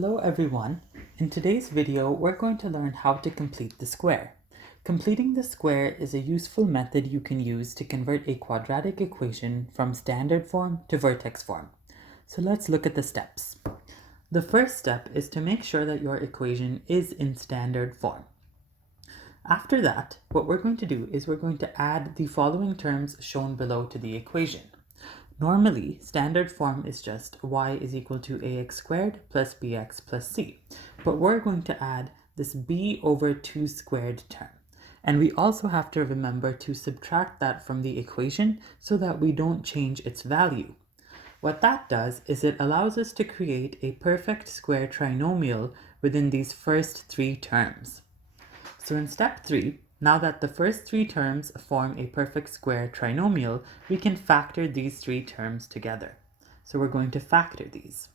Hello everyone. In today's video, we're going to learn how to complete the square. Completing the square is a useful method you can use to convert a quadratic equation from standard form to vertex form. So let's look at the steps. The first step is to make sure that your equation is in standard form. After that, what we're going to do is we're going to add the following terms shown below to the equation. Normally, standard form is just y is equal to ax squared plus bx plus c, but we're going to add this b over 2 squared term. And we also have to remember to subtract that from the equation so that we don't change its value. What that does is it allows us to create a perfect square trinomial within these first three terms. So in step 3, now that the first three terms form a perfect square trinomial, we can factor these three terms together. So we're going to factor these.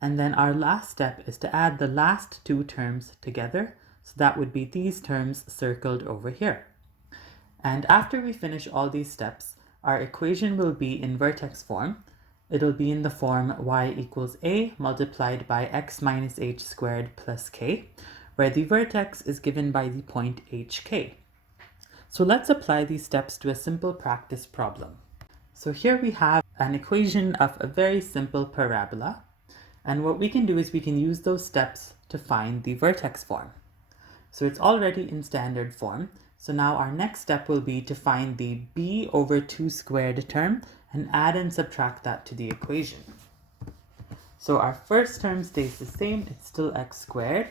And then our last step is to add the last two terms together. So that would be these terms circled over here. And after we finish all these steps, our equation will be in vertex form. It'll be in the form y equals a multiplied by x minus h squared plus k, where the vertex is given by the point hk. So let's apply these steps to a simple practice problem. So here we have an equation of a very simple parabola, and what we can do is we can use those steps to find the vertex form. So it's already in standard form, so now our next step will be to find the b over 2 squared term and add and subtract that to the equation. So our first term stays the same, it's still x squared.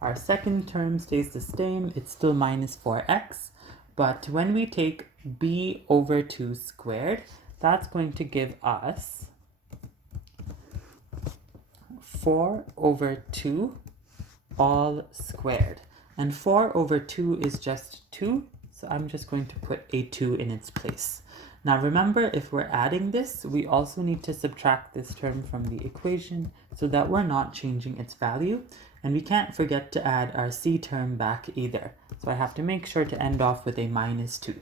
Our second term stays the same, it's still minus 4x. But when we take b over 2 squared, that's going to give us 4 over 2 all squared. And 4 over 2 is just 2, so I'm just going to put a 2 in its place. Now remember, if we're adding this, we also need to subtract this term from the equation so that we're not changing its value. And we can't forget to add our c term back either. So I have to make sure to end off with a minus 2.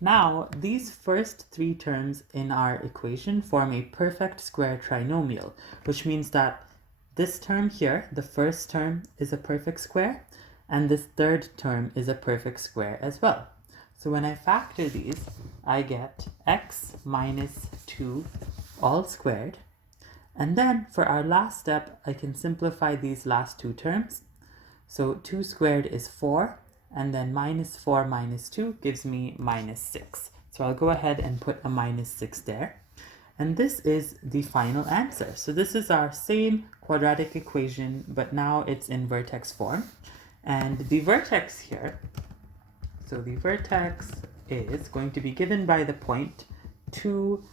Now, these first three terms in our equation form a perfect square trinomial, which means that this term here, the first term, is a perfect square, and this third term is a perfect square as well. So when I factor these, I get x minus 2 all squared. And then for our last step, I can simplify these last two terms. So 2 squared is 4, and then minus 4 minus 2 gives me minus 6. So I'll go ahead and put a minus 6 there. And this is the final answer. So this is our same quadratic equation, but now it's in vertex form. And the vertex here, so the vertex is going to be given by the point 2,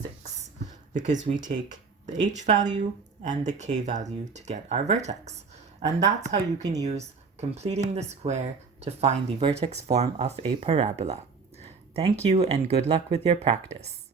6, because we take the h value and the k value to get our vertex. And that's how you can use completing the square to find the vertex form of a parabola. Thank you and good luck with your practice.